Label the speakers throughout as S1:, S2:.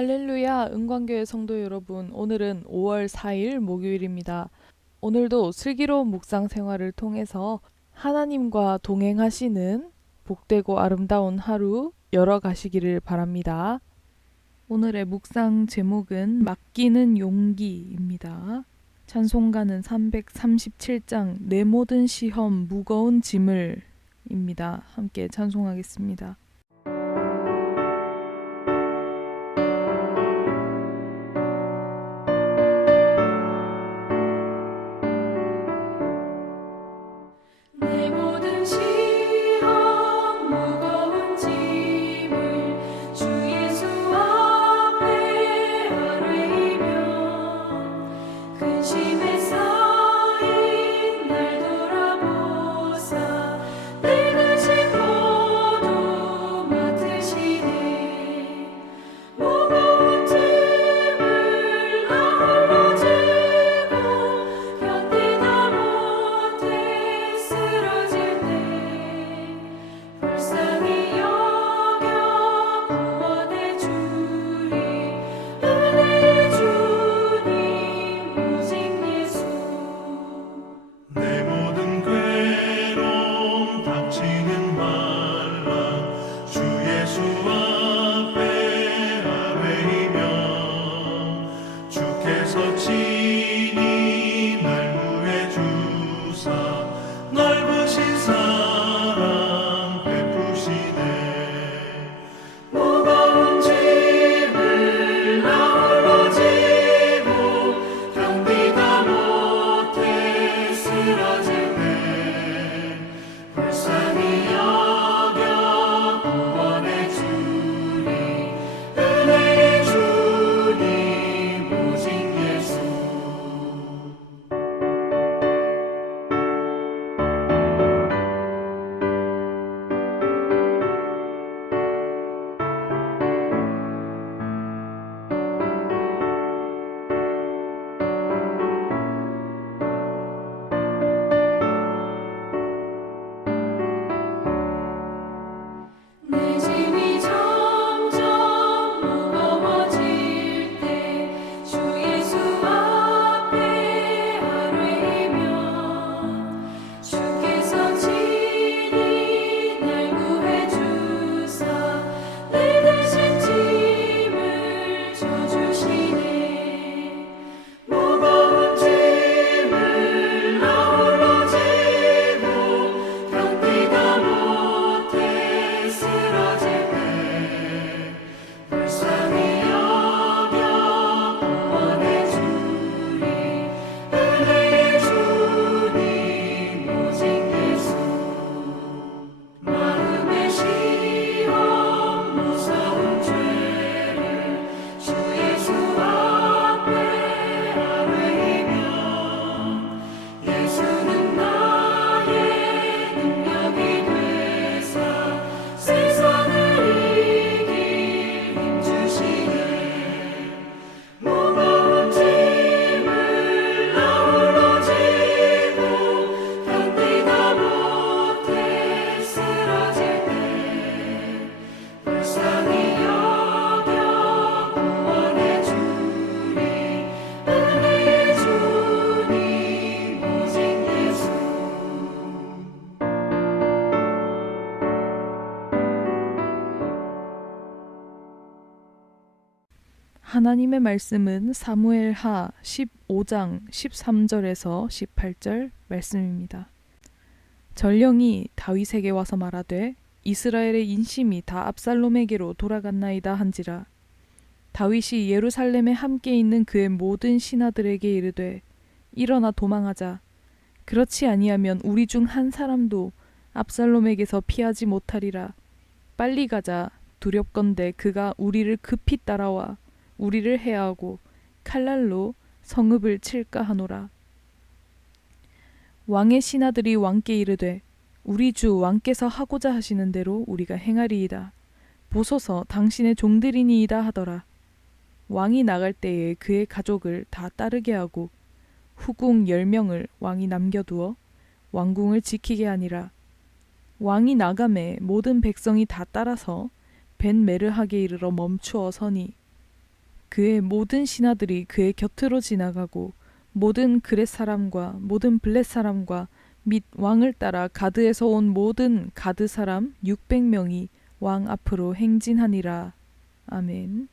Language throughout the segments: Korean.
S1: 할렐루야 은광교회 성도 여러분 오늘은 5월 4일 목요일입니다. 오늘도 슬기로운 묵상 생활을 통해서 하나님과 동행하시는 복되고 아름다운 하루 열어가시기를 바랍니다. 오늘의 묵상 제목은 맡기는 용기입니다. 찬송가는 337장 내 모든 시험 무거운 짐을 입니다. 함께 찬송하겠습니다. 하나님의 말씀은 사무엘하 15장 13절에서 18절 말씀입니다. 전령이 다윗에게 와서 말하되 이스라엘의 인심이 다 압살롬에게로 돌아갔나이다 한지라. 다윗이 예루살렘에 함께 있는 그의 모든 신하들에게 이르되 일어나 도망하자. 그렇지 아니하면 우리 중 한 사람도 압살롬에게서 피하지 못하리라. 빨리 가자. 두렵건대 그가 우리를 급히 따라와 우리를 해하고 칼날로 성읍을 칠까 하노라. 왕의 신하들이 왕께 이르되 우리 주 왕께서 하고자 하시는 대로 우리가 행하리이다. 보소서 당신의 종들이니이다 하더라. 왕이 나갈 때에 그의 가족을 다 따르게 하고 후궁 열 명을 왕이 남겨두어 왕궁을 지키게 하니라. 왕이 나감에 모든 백성이 다 따라서 벤 메르하게 이르러 멈추어 서니
S2: 그의 모든 신하들이 그의 곁으로 지나가고 모든 그렛 사람과 모든 블렛 사람과 및 왕을 따라 가드에서 온 모든 가드 사람 600명이 왕 앞으로 행진하니라. 아멘.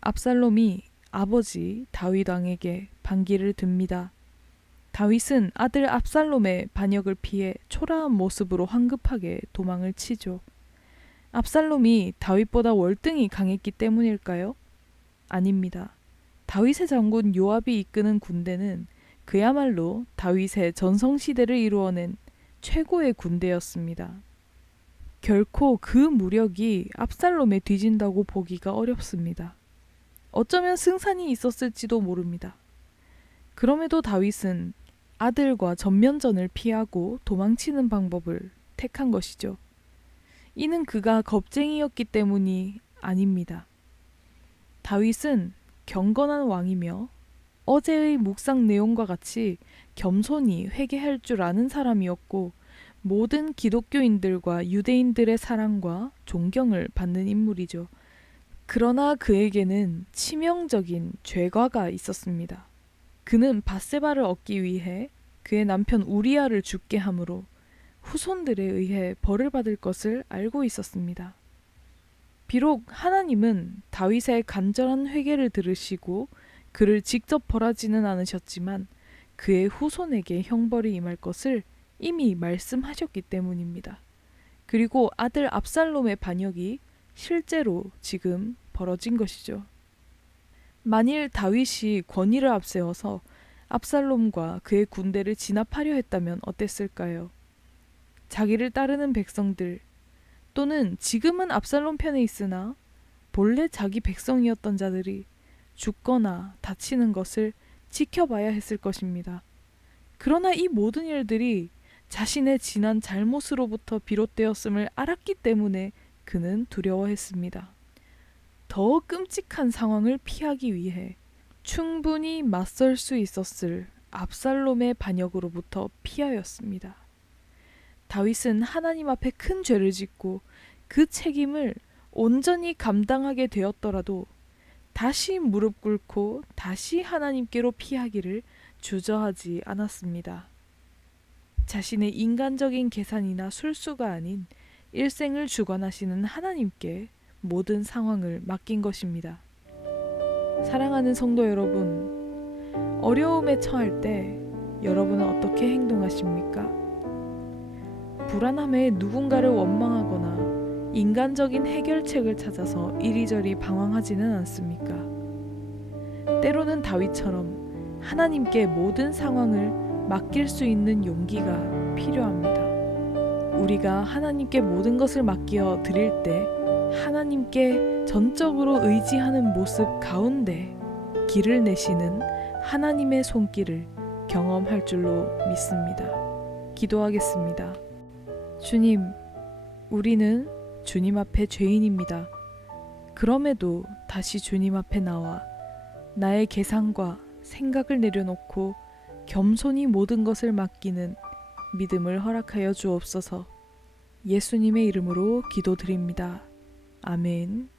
S2: 압살롬이 아버지 다윗 왕에게 반기를 듭니다. 다윗은 아들 압살롬의 반역을 피해 초라한 모습으로 황급하게 도망을 치죠. 압살롬이 다윗보다 월등히 강했기 때문일까요? 아닙니다. 다윗의 장군 요압이 이끄는 군대는 그야말로 다윗의 전성시대를 이루어낸 최고의 군대였습니다. 결코 그 무력이 압살롬에 뒤진다고 보기가 어렵습니다. 어쩌면 승산이 있었을지도 모릅니다. 그럼에도 다윗은 아들과 전면전을 피하고 도망치는 방법을 택한 것이죠. 이는 그가 겁쟁이였기 때문이 아닙니다. 다윗은 경건한 왕이며 어제의 묵상 내용과 같이 겸손히 회개할 줄 아는 사람이었고 모든 기독교인들과 유대인들의 사랑과 존경을 받는 인물이죠. 그러나 그에게는 치명적인 죄과가 있었습니다. 그는 바세바를 얻기 위해 그의 남편 우리아를 죽게 함으로 후손들에 의해 벌을 받을 것을 알고 있었습니다. 비록 하나님은 다윗의 간절한 회개를 들으시고 그를 직접 벌하지는 않으셨지만 그의 후손에게 형벌이 임할 것을 이미 말씀하셨기 때문입니다. 그리고 아들 압살롬의 반역이 실제로 지금 벌어진 것이죠. 만일 다윗이 권위를 앞세워서 압살롬과 그의 군대를 진압하려 했다면 어땠을까요? 자기를 따르는 백성들 또는 지금은 압살롬 편에 있으나 본래 자기 백성이었던 자들이 죽거나 다치는 것을 지켜봐야 했을 것입니다. 그러나 이 모든 일들이 자신의 지난 잘못으로부터 비롯되었음을 알았기 때문에 그는 두려워했습니다. 더 끔찍한 상황을 피하기 위해 충분히 맞설 수 있었을 압살롬의 반역으로부터 피하였습니다. 다윗은 하나님 앞에 큰 죄를 짓고 그 책임을 온전히 감당하게 되었더라도 다시 무릎 꿇고 다시 하나님께로 피하기를 주저하지 않았습니다. 자신의 인간적인 계산이나 술수가 아닌 일생을 주관하시는 하나님께 모든 상황을 맡긴 것입니다. 사랑하는 성도 여러분, 어려움에 처할 때 여러분은 어떻게 행동하십니까? 불안함에 누군가를 원망하거나 인간적인 해결책을 찾아서 이리저리 방황하지는 않습니까? 때로는 다윗처럼 하나님께 모든 상황을 맡길 수 있는 용기가 필요합니다. 우리가 하나님께 모든 것을 맡겨 드릴 때 하나님께 전적으로 의지하는 모습 가운데 길을 내시는 하나님의 손길을 경험할 줄로 믿습니다. 기도하겠습니다. 주님, 우리는 주님 앞에 죄인입니다. 그럼에도 다시 주님 앞에 나와 나의 계산과 생각을 내려놓고 겸손히 모든 것을 맡기는 믿음을 허락하여 주옵소서. 예수님의 이름으로 기도드립니다. 아멘.